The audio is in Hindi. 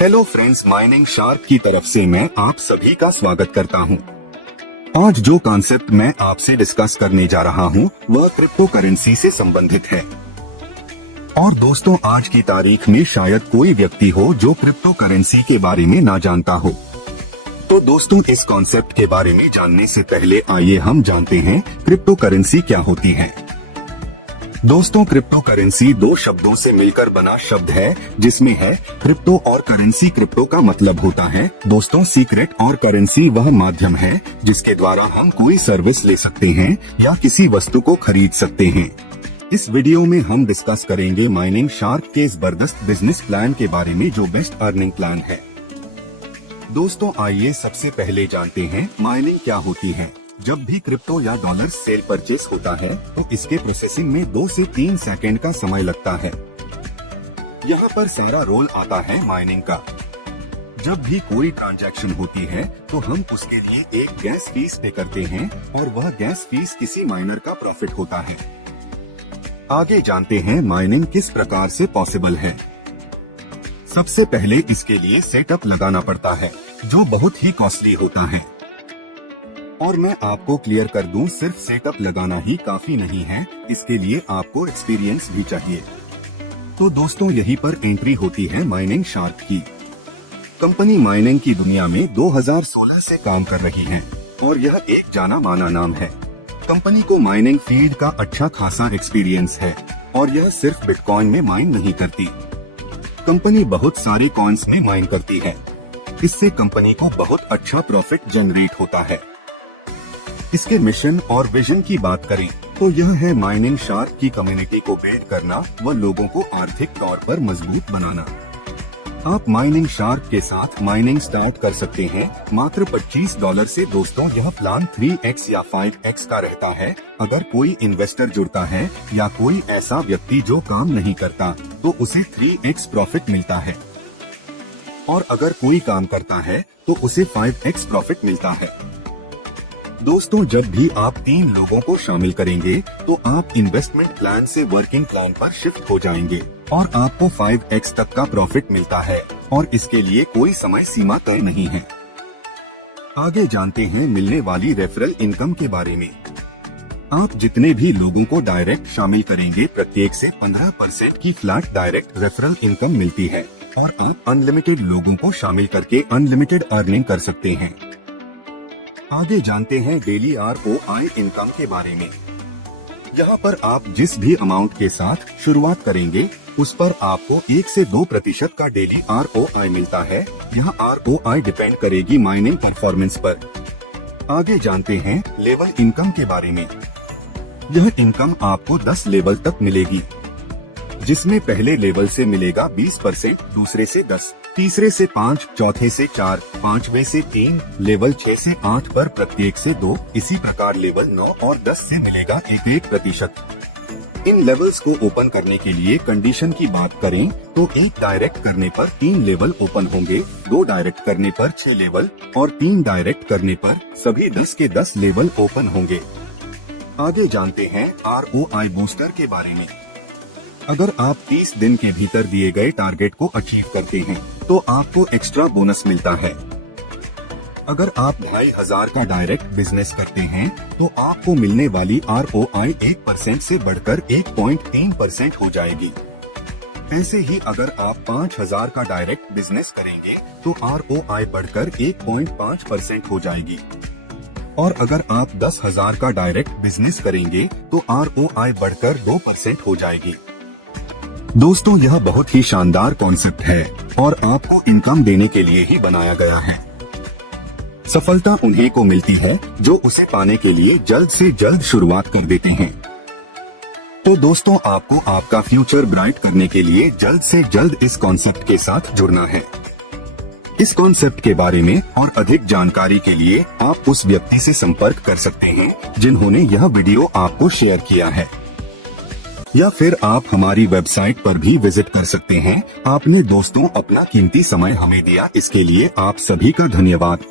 हेलो फ्रेंड्स, माइनिंग शार्क की तरफ से मैं आप सभी का स्वागत करता हूं। आज जो कॉन्सेप्ट मैं आपसे डिस्कस करने जा रहा हूं, वह क्रिप्टो करेंसी से संबंधित है। और दोस्तों, आज की तारीख में शायद कोई व्यक्ति हो जो क्रिप्टो करेंसी के बारे में ना जानता हो। तो दोस्तों, इस कॉन्सेप्ट के बारे में जानने से पहले आइए हम जानते हैं क्रिप्टो करेंसी क्या होती है। दोस्तों, क्रिप्टो करेंसी दो शब्दों से मिलकर बना शब्द है, जिसमें है क्रिप्टो और करेंसी। क्रिप्टो का मतलब होता है दोस्तों सीक्रेट, और करेंसी वह माध्यम है जिसके द्वारा हम कोई सर्विस ले सकते हैं या किसी वस्तु को खरीद सकते हैं। इस वीडियो में हम डिस्कस करेंगे माइनिंग शार्क के जबरदस्त बिजनेस प्लान के बारे में, जो बेस्ट अर्निंग प्लान है। दोस्तों, आइए सबसे पहले जानते हैं माइनिंग क्या होती है। जब भी क्रिप्टो या डॉलर सेल परचेस होता है तो इसके प्रोसेसिंग में 2 से 3 सेकंड का समय लगता है। यहाँ पर सारा रोल आता है माइनिंग का। जब भी कोई ट्रांजैक्शन होती है तो हम उसके लिए एक गैस फीस पे करते हैं, और वह गैस फीस किसी माइनर का प्रॉफिट होता है। आगे जानते हैं माइनिंग किस प्रकार से पॉसिबल है। सबसे पहले इसके लिए सेटअप लगाना पड़ता है, जो बहुत ही कॉस्टली होता है। और मैं आपको क्लियर कर दूं, सिर्फ सेटअप लगाना ही काफी नहीं है, इसके लिए आपको एक्सपीरियंस भी चाहिए। तो दोस्तों, यहीं पर एंट्री होती है माइनिंग शार्क की। कंपनी माइनिंग की दुनिया में 2016 से काम कर रही है और यह एक जाना माना नाम है। कंपनी को माइनिंग फील्ड का अच्छा खासा एक्सपीरियंस है, और यह सिर्फ बिटकॉइन में माइन नहीं करती। कंपनी बहुत सारे कॉइन्स में माइन करती है। इससे कंपनी को बहुत अच्छा प्रॉफिट जनरेट होता है। इसके मिशन और विजन की बात करें तो यह है माइनिंग शार्क की कम्युनिटी को बिल्ड करना व लोगों को आर्थिक तौर पर मजबूत बनाना। आप माइनिंग शार्क के साथ माइनिंग स्टार्ट कर सकते हैं मात्र $25 से। दोस्तों, यह प्लान 3x या 5x का रहता है। अगर कोई इन्वेस्टर जुड़ता है या कोई ऐसा व्यक्ति जो काम नहीं करता तो उसे 3x प्रॉफिट मिलता है, और अगर कोई काम करता है तो उसे 5x प्रॉफिट मिलता है। दोस्तों, जब भी आप 3 लोगों को शामिल करेंगे तो आप इन्वेस्टमेंट प्लान से वर्किंग प्लान पर शिफ्ट हो जाएंगे, और आपको 5x तक का प्रॉफिट मिलता है, और इसके लिए कोई समय सीमा तय नहीं है। आगे जानते हैं मिलने वाली रेफरल इनकम के बारे में। आप जितने भी लोगों को डायरेक्ट शामिल करेंगे, प्रत्येक से 15% की फ्लैट डायरेक्ट रेफरल इनकम मिलती है, और आप अनलिमिटेड लोगों को शामिल करके अनलिमिटेड अर्निंग कर सकते हैं। आगे जानते हैं डेली ROI इनकम के बारे में। यहाँ पर आप जिस भी अमाउंट के साथ शुरुआत करेंगे, उस पर आपको 1 से 2% का डेली ROI मिलता है। यहाँ ROI डिपेंड करेगी माइनिंग परफॉर्मेंस पर। आगे जानते हैं लेवल इनकम के बारे में। यह इनकम आपको 10 लेवल तक मिलेगी, जिसमें पहले लेवल से मिलेगा 20%, दूसरे से 10, तीसरे से 5, चौथे से 4, 5वें से 3, लेवल 6 से 8 पर प्रत्येक से 2, इसी प्रकार लेवल 9 और 10 से मिलेगा 1%। इन लेवल्स को ओपन करने के लिए कंडीशन की बात करें तो 1 डायरेक्ट करने पर 3 लेवल ओपन होंगे, 2 डायरेक्ट करने पर 6 लेवल, और 3 डायरेक्ट करने पर सभी 10 के 10 लेवल ओपन होंगे। आगे जानते हैं ROI बूस्टर के बारे में। अगर आप 30 दिन के भीतर दिए गए टारगेट को अचीव करते हैं तो आपको एक्स्ट्रा बोनस मिलता है। अगर आप 2500 का डायरेक्ट बिजनेस करते हैं तो आपको मिलने वाली ROI 1% से बढ़कर 1.3% हो जाएगी। ऐसे ही अगर आप 5000 का डायरेक्ट बिजनेस करेंगे तो ROI बढ़कर 1.5% हो जाएगी, और अगर आप 10,000 का डायरेक्ट बिजनेस करेंगे तो ROI बढ़कर 2% हो जाएगी। दोस्तों, यह बहुत ही शानदार कॉन्सेप्ट है और आपको इनकम देने के लिए ही बनाया गया है। सफलता उन्हें को मिलती है जो उसे पाने के लिए जल्द से जल्द शुरुआत कर देते हैं। तो दोस्तों, आपको आपका फ्यूचर ब्राइट करने के लिए जल्द से जल्द इस कॉन्सेप्ट के साथ जुड़ना है। इस कॉन्सेप्ट के बारे में और अधिक जानकारी के लिए आप उस व्यक्ति से संपर्क कर सकते हैं जिन्होंने यह वीडियो आपको शेयर किया है, या फिर आप हमारी वेबसाइट पर भी विजिट कर सकते हैं। आपने दोस्तों अपना कीमती समय हमें दिया, इसके लिए आप सभी का धन्यवाद।